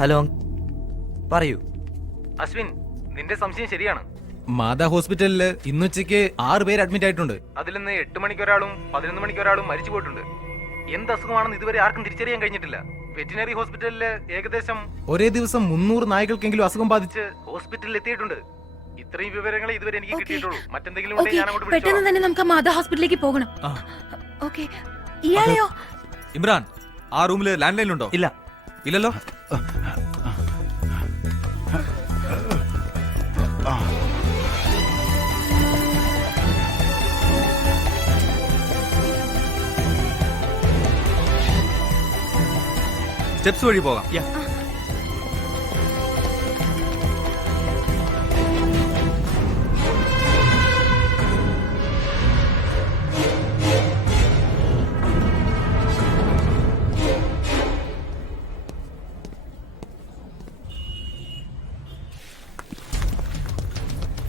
Hello, പറയൂ. അശ്വിൻ, നിന്റെ സംശയം ശരിയാണ്. മാതാ ഹോസ്പിറ്റലില് ഇന്നുച്ചയ്ക്ക് 6 പേര് അഡ്മിറ്റ് ആയിട്ടുണ്ട്. അതിൽ നിന്ന് 8 മണിക്കൊരാളും 11 മണിക്കൊരാളും മരിച്ചു പോയിട്ടുണ്ട്. എന്ത് അസുഖമാണെന്ന് ഇതുവരെ ആർക്കും തിരിച്ചറിയാൻ കഴിഞ്ഞിട്ടില്ല. വെറ്റിനറി ഹോസ്പിറ്റലില് ഏകദേശം ഒരേ ദിവസം 300 നായ്ക്കൾക്കെങ്കിലും അസുഖം ബാധിച്ച് ഹോസ്പിറ്റലിൽ എത്തിയിട്ടുണ്ട്. ഇത്രയും വിവരങ്ങൾ ഇതുവരെ എനിക്ക് കിട്ടിയിട്ടുള്ളൂ. മറ്റെന്തെങ്കിലും ഉണ്ടെങ്കിൽ ഞാൻ അങ്ങോട്ട് പെട്ടെന്ന് വിളിച്ചോളാം. തന്നെ നമുക്ക് മാതാ ഹോസ്പിറ്റലിലേക്ക് പോകണം. ഓക്കെ, ഇയാളെയോ? ഇമ്രാൻ, ആ റൂമില് ലാൻഡ് ലൈൻ ഉണ്ടോ? ഇല്ല. ഇല്ലല്ലോ. സ്റ്റെപ്സ് വഴി പോകാം.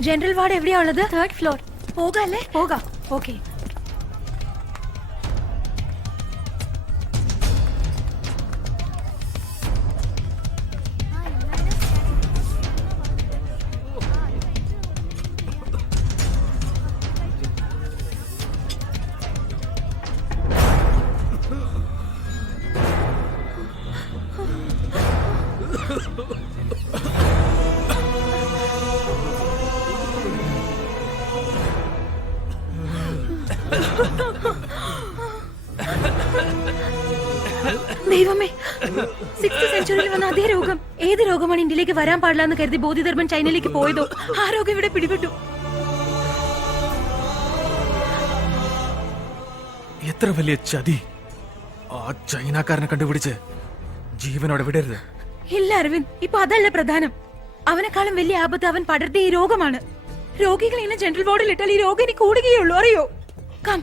ജനറൽ വാർഡ് എവിടെയാ ഉള്ളത്? 3rd floor. പോകാല്ലേ? പോകാം. ഓക്കെ. ദൈവമേ, 6th സെഞ്ചുറിയിൽ വന്ന അതേ രോഗം. ഏത് രോഗമാണ് ഇന്ത്യയിലേക്ക് വരാൻ പാടില്ല എന്ന് കരുതി ബോധിധർമ്മൻ ചൈനയിലേക്ക് പോയതോ ആ രോഗം ഇവിടെ പിടിപെട്ടു. എത്ര വലിയ ചതി! ആ ചൈനക്കാരനെ കണ്ടുപിടിച്ച് ജീവനോടെ വിടരുത്. ഇല്ല അരവിന്ദ്, ഇപ്പൊ അതല്ല പ്രധാനം. അവനെക്കാളും വലിയ ആപത്ത് അവൻ പടർത്തിയ ഈ രോഗമാണ്. രോഗികൾ ഇങ്ങനെ ജനറൽ വാർഡിൽ ഇട്ടാൽ ഈ രോഗം ഇനി കൂടുകയുള്ളൂ, അറിയോ? കം,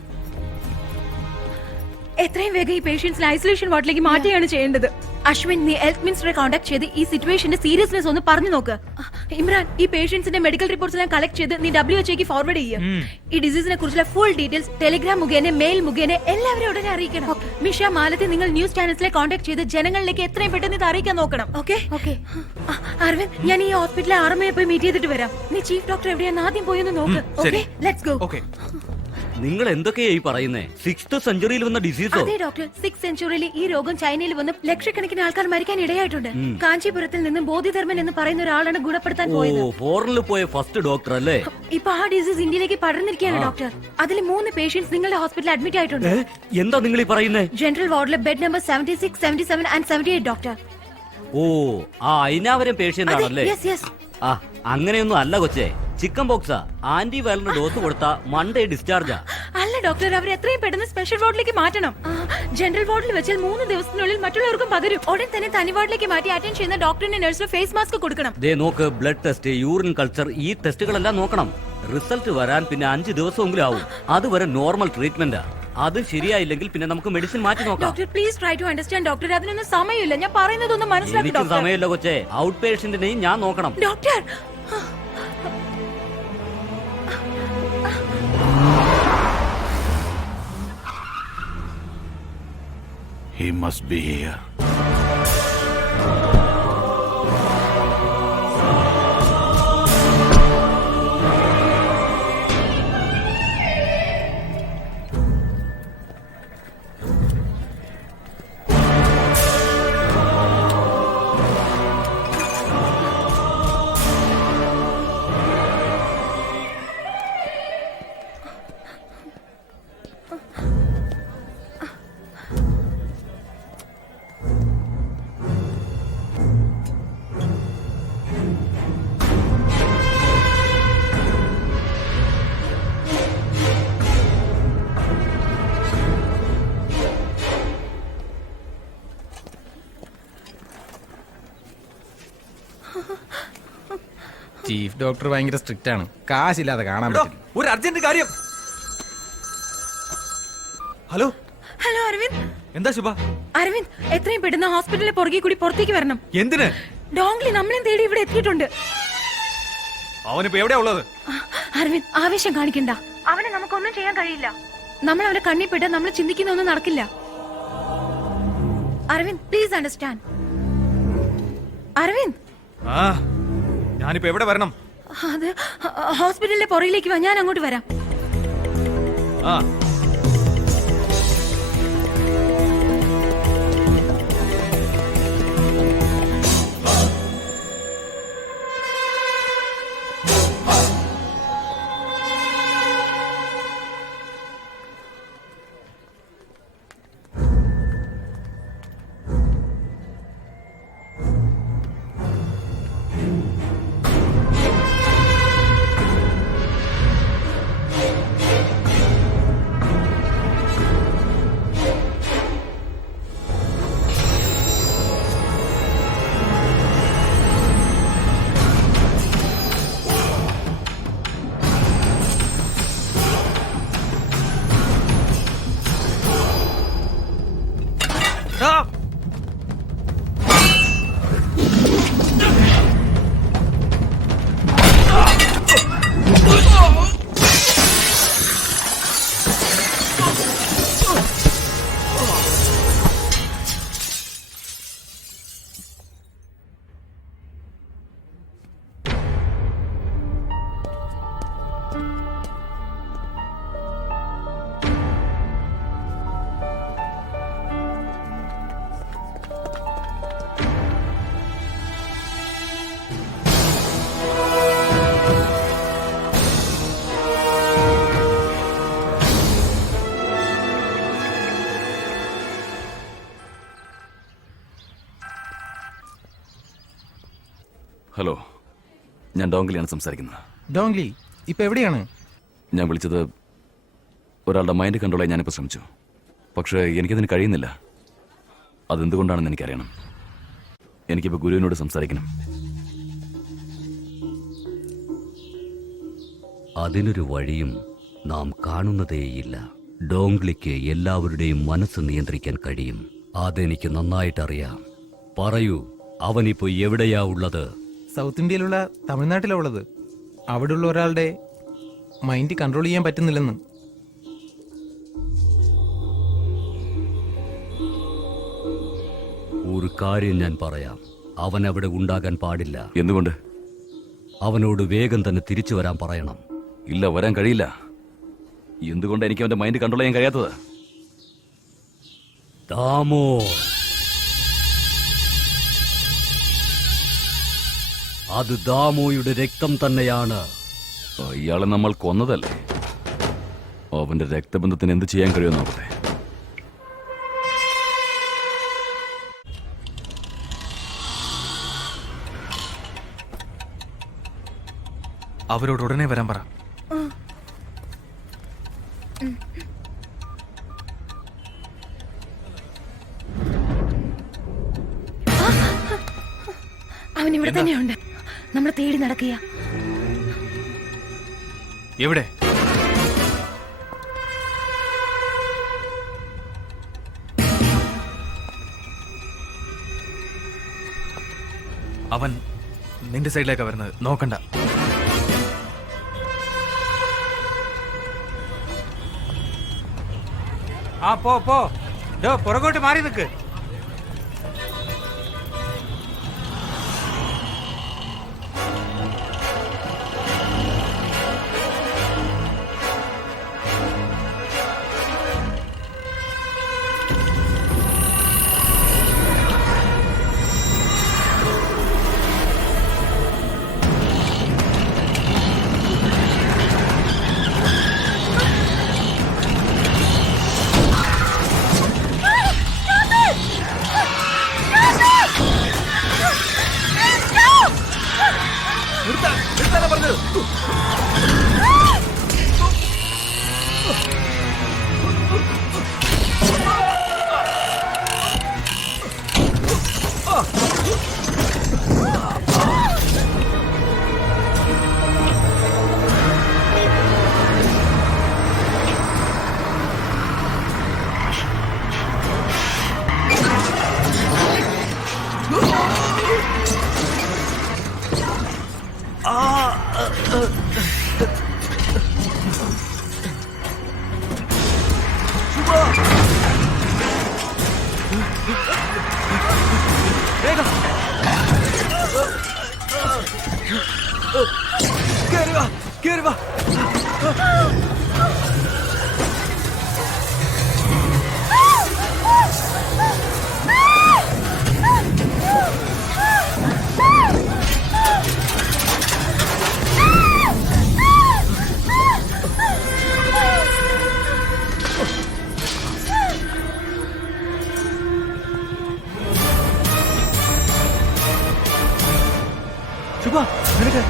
എത്രയും വേഗം ഈ പേഷ്യൻസിനെ ഐസൊലേഷൻ വാർഡിലേക്ക് മാറ്റുകയാണ് ചെയ്യേണ്ടത്. അശ്വിൻ, നീ ഹെൽത്ത് മിനിസ്റ്ററെ കോൺടാക്ട് ചെയ്ത് ഈ സിറ്റുവേഷന്റെ സീരിയസ്നെസ് ഒന്ന് പറഞ്ഞു നോക്ക്. ഇമ്രാൻ, ഈ പേഷ്യൻസിന്റെ മെഡിക്കൽ റിപ്പോർട്ട്സ് എല്ലാം കളക്ട് ചെയ്ത് നീ WHO ഫോർവേഡ് ചെയ്യുക. ഈ ഡിസീസിനെ കുറിച്ചുള്ള ഫുൾ ഡീറ്റെയിൽസ് ടെലിഗ്രാം മുഖേന, മെയിൽ മുഖേന എല്ലാവരും ഉടനെ അറിയിക്കണം. മിഷ, മാലത്തെ നിങ്ങൾ ന്യൂസ് ചാനൽസിലെ കോൺടാക്ട് ചെയ്ത് ജനങ്ങളിലേക്ക് എത്രയും പെട്ടെന്ന് ഇത് അറിയിക്കാൻ നോക്കണം. ഓക്കെ? അരവിന്ദ്, ഞാൻ ഈ ഹോസ്പിറ്റലിലെ ആർമയെ പോയി മീറ്റ് ചെയ്തിട്ട് വരാം. നീ ചീഫ് ഡോക്ടർ എവിടെയാന്ന് ആദ്യം പോയി ഒന്ന് നോക്ക്. Okay, let's go. നിങ്ങൾ എന്തൊക്കെയാ ഈ പറയുന്നേ? 6th സെഞ്ചുറിയിൽ വന്ന ഡിസീസോ? അതെ ഡോക്ടർ, 6th സെഞ്ചുറിയിൽ ഈ രോഗം ചൈനയിൽ വന്ന് ലക്ഷക്കണക്കിന് ആൾക്കാർ മരിക്കാൻ ഇടയായിട്ടുണ്ട്. കാഞ്ചീപുരത്തിൽ നിന്ന് ബോധിധർമ്മൻ എന്ന് പറയുന്ന ഒരാളാണ് ഗുണപ്പെടുത്താൻ പോയത്. ഫോറിനിൽ പോയ ഫസ്റ്റ് ഡോക്ടർ അല്ലേ? ഇപ്പൊ ആ ഡിസീസ് ഇന്ത്യയിലേക്ക് പടർന്നിരിക്കുകയാണ് ഡോക്ടർ. അതിൽ 3 പേഷ്യൻസ് നിങ്ങളുടെ ഹോസ്പിറ്റലിൽ അഡ്മിറ്റ് ആയിട്ടുണ്ട്. എന്താ നിങ്ങൾ ഈ പറയുന്നേ? ജനറൽ വാർഡിലെ ബെഡ് നമ്പർ 76, 77 and 78 ഡോക്ടർ. ഓ, ആ അയിനാവരം പേഷ്യന്റ് ആണല്ലേ? ആ, അങ്ങനെയൊന്നും അല്ല കൊച്ചേ. ചിക്കൻ ബോക്സാ. ആന്റി വൈറലിന്റെ ഡോസ് കൊടുത്താ മൺഡേ ഡിസ്ചാർജാ. അല്ല ഡോക്ടർ, അവർ എത്രയും പെട്ടെന്ന് സ്പെഷ്യൽ വാർഡിലേക്ക് മാറ്റണം. ജനറൽ വാർഡിൽ വെച്ചാൽ 3 ദിവസത്തിനുള്ളിൽ മറ്റുള്ളവർക്കും പകരും. ഉടൻ തന്നെ തനി വാർഡിലേക്ക് മാറ്റി അറ്റൻഡ് ചെയ്യുന്ന ഡോക്ടറിന്റെ നഴ്സിന് ഫേസ് മാസ്ക് കൊടുക്കണം. ദേ നോക്ക്, ബ്ലഡ് ടെസ്റ്റ്, യൂറിൻ കൾച്ചർ, ഈ ടെസ്റ്റുകളെല്ലാം നോക്കണം. റിസൾട്ട് വരാൻ പിന്നെ 5 ദിവസമെങ്കിലും ആവും. അതുവരെ നോർമൽ ട്രീറ്റ്മെന്റാ. അത് ശരിയായില്ലെങ്കിൽ പിന്നെ നമുക്ക് മെഡിസിൻ മാറ്റി നോക്കാം. Doctor please try to understand doctor. അതിനൊന്നും സമയമില്ല. ഞാൻ പറയുന്നതൊന്നും മനസ്സിലാക്കി എനിക്ക് ഡോക്ടർ. സമയമില്ല കൊച്ചേ. ഔട്ട് പേഷ്യന്റിനെയും ഞാൻ നോക്കണം. Doctor, He must be here. Chief doctor ഭയങ്കര സ്ട്രിക്റ്റ് ആണ്. കാശില്ലാതെ കാണാൻ പറ്റില്ല. ഒരു അർജന്റ് കാര്യം. Hello hello Aravind. എന്താ ശുഭ? അരവിന്ദ്, എത്രയും പെട്ടെന്ന് ഹോസ്പിറ്റലിലെ പുറകെ കൂടി പുറത്തേക്ക് വരണം. എന്തിന്? ഡോങ്ലി നമ്മളെ തേടി ഇവിടെ എത്തിയിട്ടുണ്ട്. അവനിപ്പോ എവിടെയാ ഉള്ളത്? അരവിന്ദ്, ആവേശം കാണിക്കണ്ട. അവനെ നമുക്കൊന്നും ചെയ്യാൻ കഴിയില്ല. നമ്മൾ അവനെ കണ്ണിപ്പെട്ട് നമ്മൾ ചിന്തിക്കുന്നൊന്നും നടക്കില്ല. Aravind, please understand. അരവിന്ദ്, ആ ഞാനിപ്പോ എവിടെ വരണം? അത് ഹോസ്പിറ്റലിന്റെ പുറയിലേക്ക് വാ, ഞാൻ അങ്ങോട്ട് വരാം. ആ ഹലോ, ഞാൻ ഡോങ്ലിയാണ് സംസാരിക്കുന്നത്. ഡോങ്ലി ഇപ്പൊ എവിടെയാണ്? ഞാൻ വിളിച്ചത് ഒരാളുടെ മൈൻഡ് കൺട്രോൾ ചെയ്യാൻ ഞാനിപ്പോൾ ശ്രമിച്ചു. പക്ഷേ എനിക്കതിന് കഴിയുന്നില്ല. അതെന്തുകൊണ്ടാണെന്ന് എനിക്കറിയണം. എനിക്കിപ്പോൾ ഗുരുവിനോട് സംസാരിക്കണം. അതിനൊരു വഴിയും നാം കാണുന്നതേയില്ല. ഡോങ്ലിക്ക് എല്ലാവരുടെയും മനസ്സ് നിയന്ത്രിക്കാൻ കഴിയും. അതെനിക്ക് നന്നായിട്ടറിയാം. പറയൂ, അവനിപ്പോ എവിടെയാ ഉള്ളത്? സൗത്ത് ഇന്ത്യയിലുള്ള തമിഴ്നാട്ടിലാണ് ഉള്ളത്. അവിടെയുള്ള ഒരാളുടെ മൈൻഡ് കൺട്രോൾ ചെയ്യാൻ പറ്റുന്നില്ലെന്ന്. ഒരു കാര്യം ഞാൻ പറയാം, അവൻ അവിടെ ഉണ്ടാകാൻ പാടില്ല. എന്തുകൊണ്ട്? അവനോട് വേഗം തന്നെ തിരിച്ചു വരാൻ പറയണം. ഇല്ല, വരാൻ കഴിയില്ല. എന്തുകൊണ്ട് എനിക്ക് അവന്റെ മൈൻഡ് കൺട്രോൾ ചെയ്യാൻ കഴിയാത്തത്? ദാമോ, അത് ദാമോയുടെ രക്തം തന്നെയാണ്. ഇയാളെ നമ്മൾ കൊന്നതല്ലേ? അവന്റെ രക്തബന്ധത്തിന് എന്ത് ചെയ്യാൻ കഴിയുമെന്ന് നോക്കട്ടെ. അവരോട് ഉടനെ വരാൻ പറ. അവൻ ഇവിടെ തന്നെയുണ്ട്. നമ്മൾ തേടി നടക്കുക. എവിടെ? അവൻ നിന്റെ സൈഡിലേക്കാ വരുന്നത്, നോക്കണ്ട. ആ പോ പുറകോട്ട് മാറി നിൽക്ക്. വേഗം കേറി വാ, കേറി വാ. ശുഭ, നിനക്ക്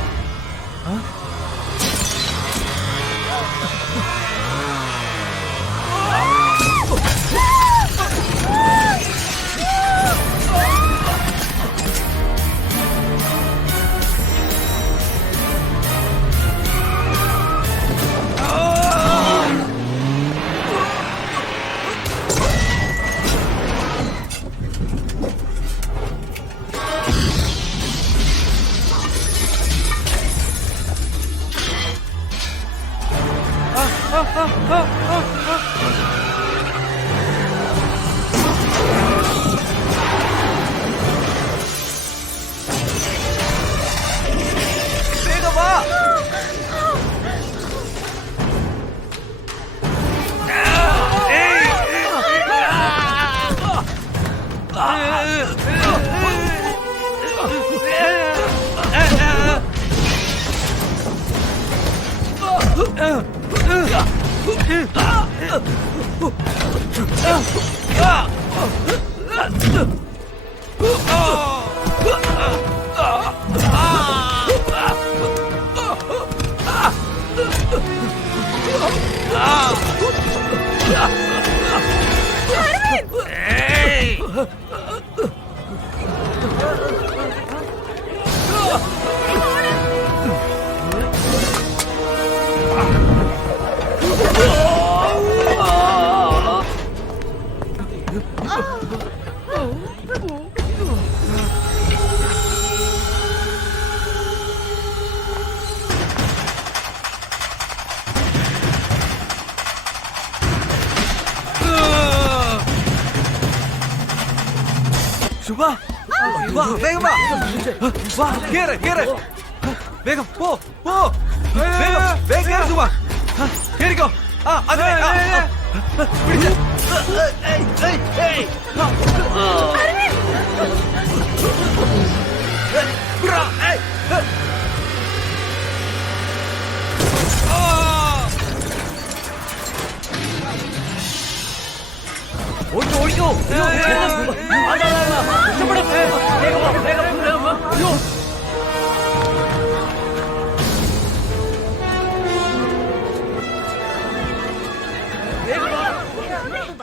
ശുഭ, വാ, വേഗം വാ. വാ, കേറ്, കേറ്. വേഗം പോ, പോ. വേഗം, വേഗം കേറ് ശുഭ. കേറിക്കോ. അങ്ങനെ, പിടിച്ച്.